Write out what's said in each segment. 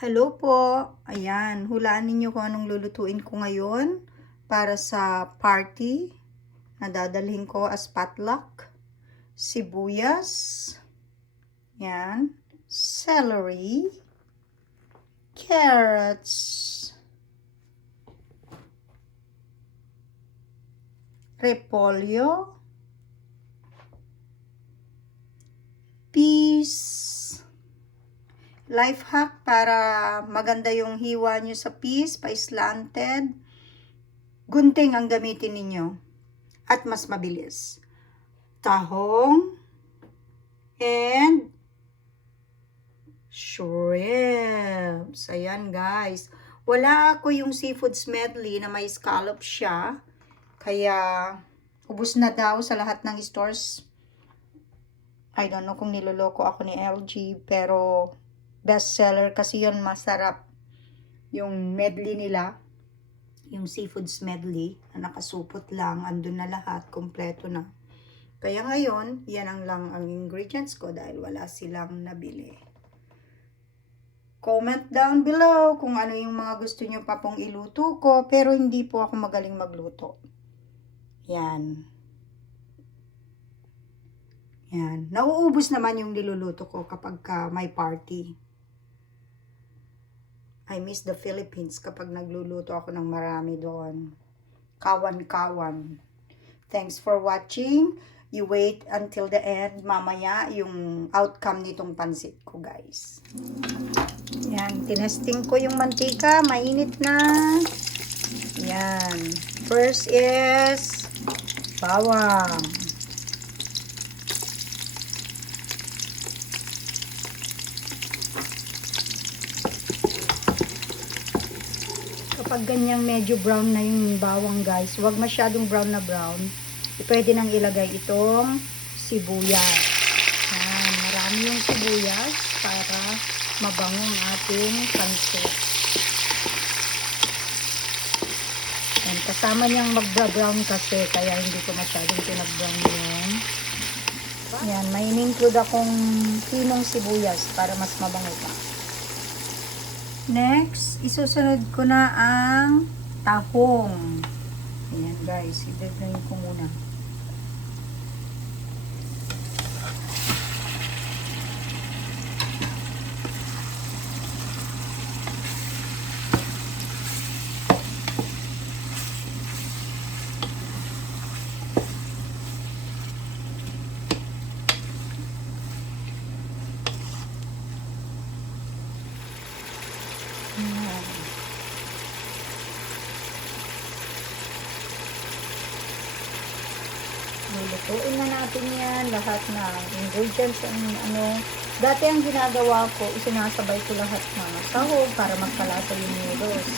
Hello po. Ayan, hulaan ninyo kung anong lulutuin ko ngayon para sa party na dadalhin ko as potluck. Sibuyas. Yan. Celery. Carrots. Repolyo. Peas. Life hack para maganda yung hiwa nyo sa peas, pa-slanted. Gunting ang gamitin ninyo at mas mabilis. Tahong and shrimps. Ayan guys. Wala ako yung seafoods medley na may scallop siya. Kaya ubos na daw sa lahat ng stores. I don't know kung niloloko ako ni LG, pero best seller kasi yun, masarap yung medley nila, yung seafoods medley na nakasupot lang, andun na lahat, kompleto na. Kaya ngayon, yan lang ang ingredients ko dahil wala silang nabili. Comment down below kung ano yung mga gusto nyo pa pong iluto ko, pero hindi po ako magaling magluto. Yan. Yan. Nauubos naman yung niluluto ko kapag may party. I miss the Philippines kapag nagluluto ako ng marami doon. Kawan-kawan. Thanks for watching. You wait until the end. Mamaya yung outcome nitong pansit ko, guys. Yan. Tinesting ko yung mantika. Mainit na. Yan. First is bawang. Kapag ganyang medyo brown na yung bawang guys, huwag masyadong brown na brown. Pwede nang ilagay itong sibuyas. Yan, marami yung sibuyas para mabango ang ating pansit. Yan, kasama niyang mag-brown kasi, kaya hindi ko masyadong pinag-brown yun. Yan, may in-include akong pinong sibuyas para mas mabango pa. Next, isusunod ko na ang tahong. Ayan guys, idagdagan ko muna. Lulutuin na natin yan, lahat na ingredients, dati ang ginagawa ko, isinasabay ko lahat ng sahog para magkalasa yung noodles.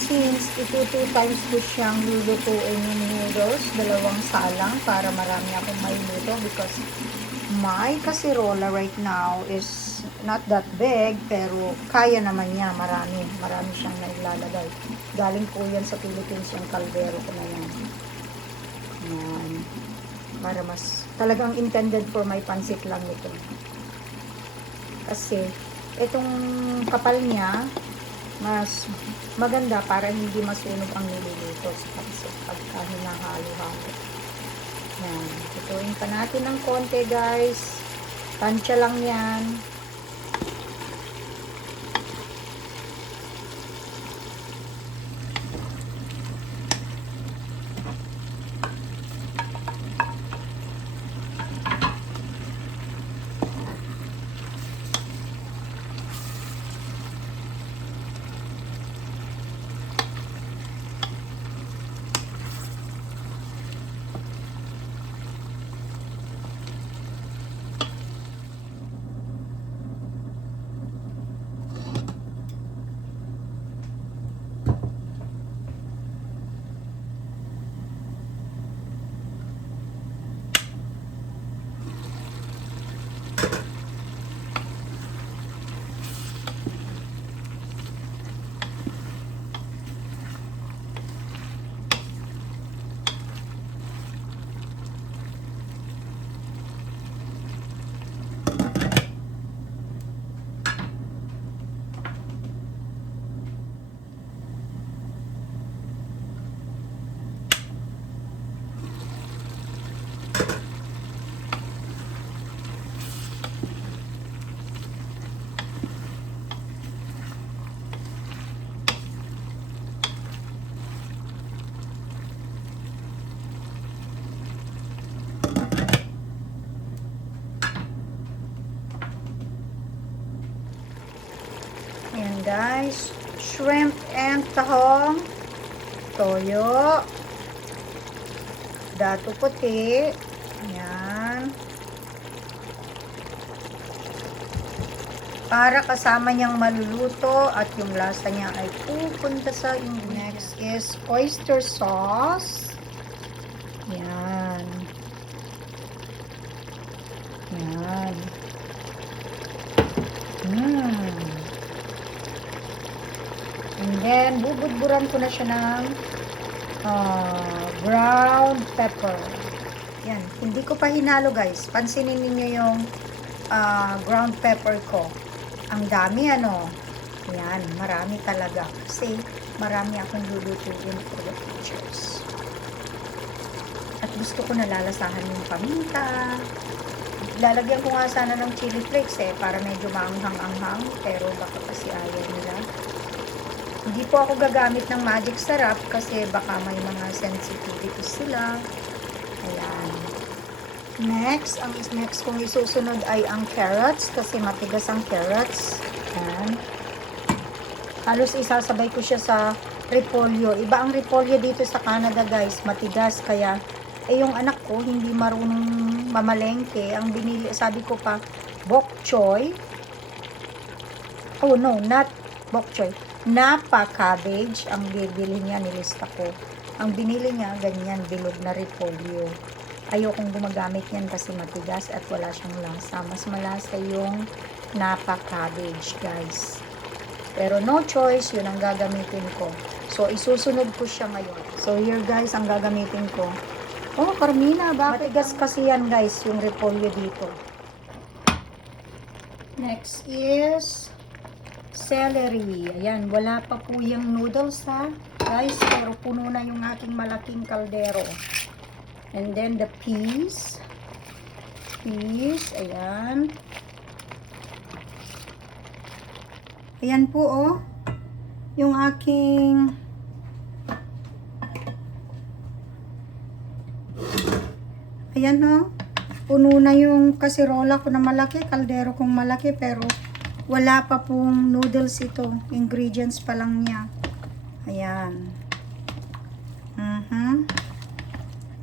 Since ito 2 times ko siyang lulutuin yung noodles, 2 salang para marami akong mailuto because my kasirola right now is not that big, pero kaya naman niya, marami siyang nailalagay. Galing po yan sa Philippines, yung kaldero ko na yan. Yan. Para mas talagang intended for my pansit lang ito. Kasi itong kapal niya mas maganda para hindi masunog ang niluluto sa pansit pagka hinahalo-halo. Yan. Tutuin pa natin ng konti guys. Tansya lang yan. guys. Shrimp and tahong. Toyo. Dato puti. Ayan. Para kasama niyang maluluto at yung lasa niya ay pupunta sa ingredients. Next is oyster sauce. Yan. Yan. And then, bubudburan ko na siya ng ground pepper. Yan. Hindi ko pa hinalo guys. Pansinin niyo yung ground pepper ko. Ang dami ano. Yan, marami talaga. Kasi marami akong lulutuin for the pictures. At gusto ko nalalasahan yung paminta. Lalagyan ko nga sana ng chili flakes para medyo maanghang-anghang. Pero baka kasi ayaw nila. Hindi po ako gagamit ng magic sarap kasi baka may mga sensitivities sila. Ayan. Next, ang next kong isusunod ay ang carrots kasi matigas ang carrots. Ayan. Halos isasabay ko siya sa repolyo. Iba ang repolyo dito sa Canada guys, matigas kaya yung anak ko hindi marunong mamalengke. Ang binili, sabi ko pa, bok choy. Oh no, not bok choy. Napa cabbage ang bibili niya, nilista ko. Ang binili niya, ganyan, bilog na repolyo. Ayokong gumagamit yan kasi matigas at wala siyang lasa. Mas malasa yung napa cabbage, guys. Pero no choice, yun ang gagamitin ko. So, isusunod ko siya ngayon. So, here guys, ang gagamitin ko. Oh, Carmina, bakit? Matigas kasi yan, guys, yung repolyo dito. Next is celery. Ayan, wala pa po yung noodles, ha? Guys, pero puno na yung aking malaking kaldero. And then the peas. Peas, ayan. Ayan po, oh. Yung aking ayan, oh. Puno na yung kasirola ko na malaki, kaldero kong malaki, pero wala pa pong noodles ito. Ingredients pa lang niya. Ayan.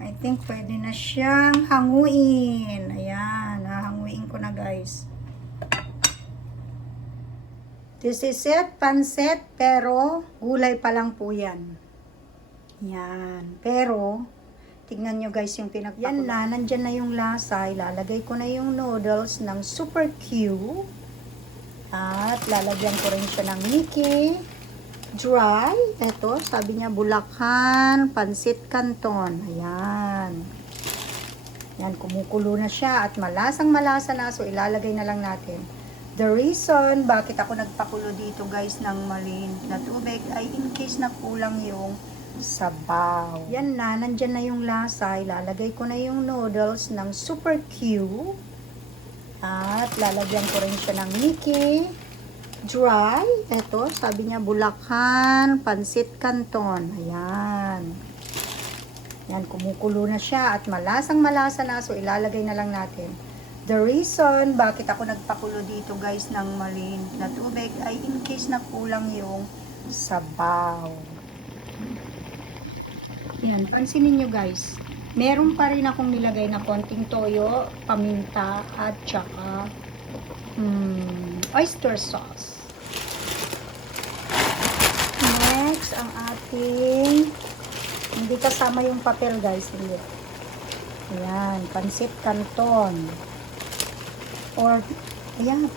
I think pwede na siyang hanguin. Ayan, hahanguin ko na guys. This is it, pansit, pero gulay pa lang po yan. Yan. Pero, tingnan nyo guys yung pinagpakulo. Yan na, nandyan na yung lasa. Ilalagay ko na yung noodles ng Super Q. At lalagyan ko rin siya ng Mickey Dry. Ito, sabi niya Bulacan Pansit Canton. Ayan. Yan, kumukulo na siya at malasang malasa na. So, ilalagay na lang natin. The reason bakit ako nagpakulo dito guys ng maliit na tubig ay in case na kulang yung sabaw. Yan na, nandyan na yung lasa. Ilalagay ko na yung noodles ng Super Q. At lalagyan ko rin siya ng Mickey Dry. Ito, sabi niya Bulacan Pansit Canton. Ayan. Yan, kumukulo na siya at malasang malasa na. So, ilalagay na lang natin. The reason bakit ako nagpakulo dito guys ng maliit na tubig ay in case na kulang yung sabaw. Yan, pansinin nyo guys. Meron pa rin akong nilagay na konting toyo, paminta, at saka oyster sauce. Next, ang ating, hindi kasama yung papel guys. Hindi. Ayan, pansit canton. Or, ayan,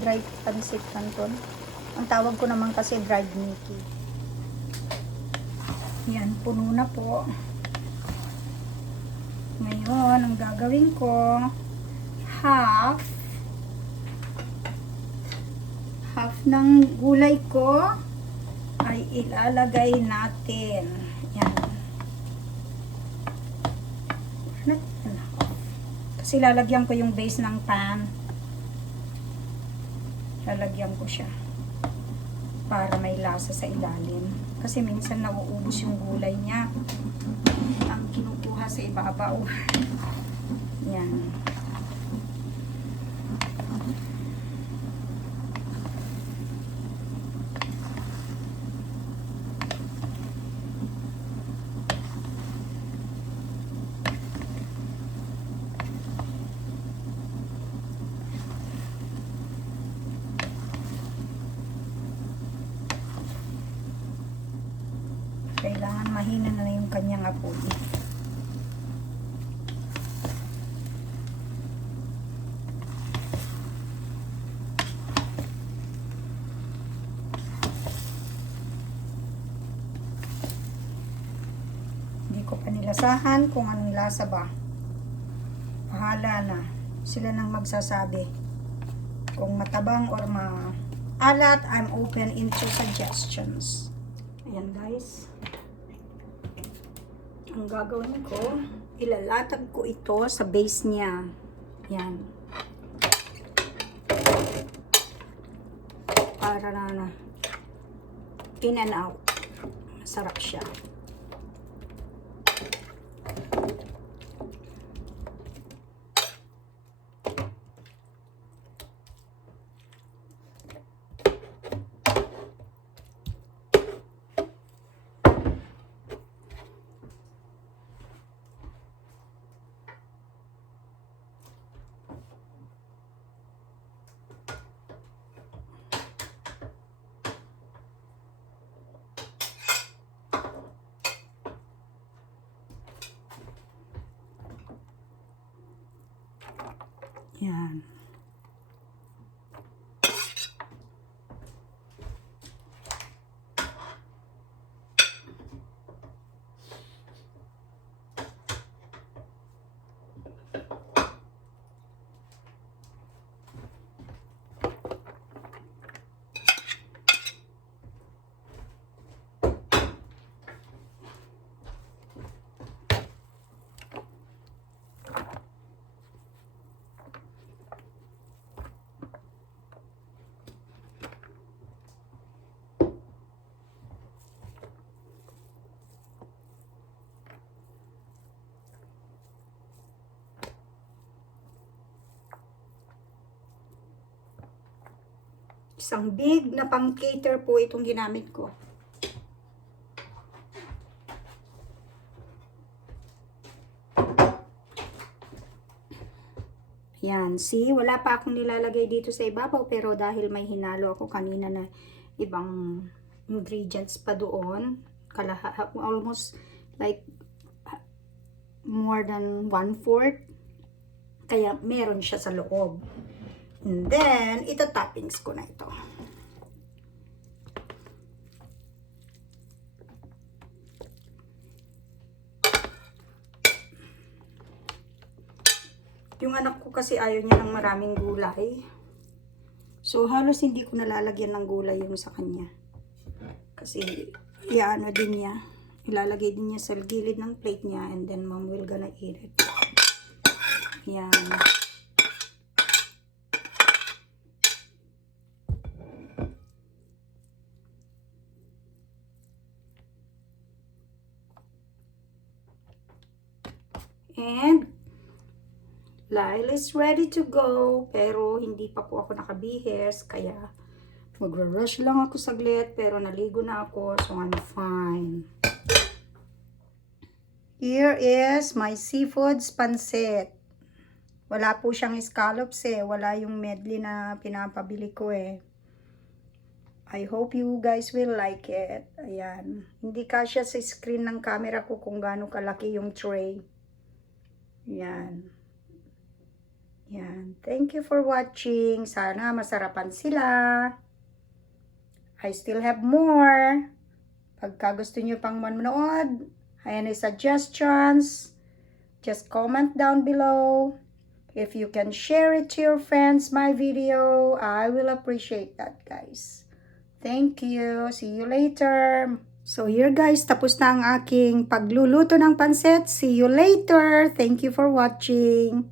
dried pansit canton. Ang tawag ko naman kasi dried Mickey. Yan, puno na po. Ngayon, ang gagawin ko, half ng gulay ko ay ilalagay natin. Yan. Kasi lalagyan ko yung base ng pan. Lalagyan ko siya para may lasa sa ilalim. Kasi minsan nauubos yung gulay niya. Ang kinukuha sa ibabaw. Yan. Kailangan mahina na yung kanyang apoy. Hindi ko pa nilasahan kung anong lasa ba. Bahala na. Sila nang magsasabi. Kung matabang or maalat, I'm open into suggestions. Ayan guys. Ang gagawin ko, ilalatag ko ito sa base niya. Ayan. Para na in and out. Masarap siya. Yan. Isang big na pang cater po itong ginamit ko. Yan, see, wala pa akong nilalagay dito sa ibabaw pero dahil may hinalo ako kanina na ibang ingredients pa doon, almost like more than 1/4, kaya meron siya sa loob. And then, ito-toppings ko na ito. Yung anak ko kasi ayaw niya ng maraming gulay. So, halos hindi ko nalalagyan ng gulay yung sa kanya. Kasi, iano din niya. Ilalagay din niya sa gilid ng plate niya and then mom will gonna eat it. Yan. And Lyle is ready to go, pero hindi pa po ako nakabihis, kaya magre-rush lang ako saglit, pero naligo na ako, so I'm fine. Here is my seafoods pancit. Wala po siyang scallops wala yung medley na pinapabili ko I hope you guys will like it. Ayan, hindi kasya sa screen ng camera ko kung gaano kalaki yung tray. Yan. Yan. Thank you for watching. Sana masarapan sila. I still have more. Pagka gusto nyo pang manood, any suggestions, just comment down below. If you can share it to your friends, my video, I will appreciate that, guys. Thank you. See you later. So here guys, tapos na ang aking pagluluto ng pancit. See you later. Thank you for watching.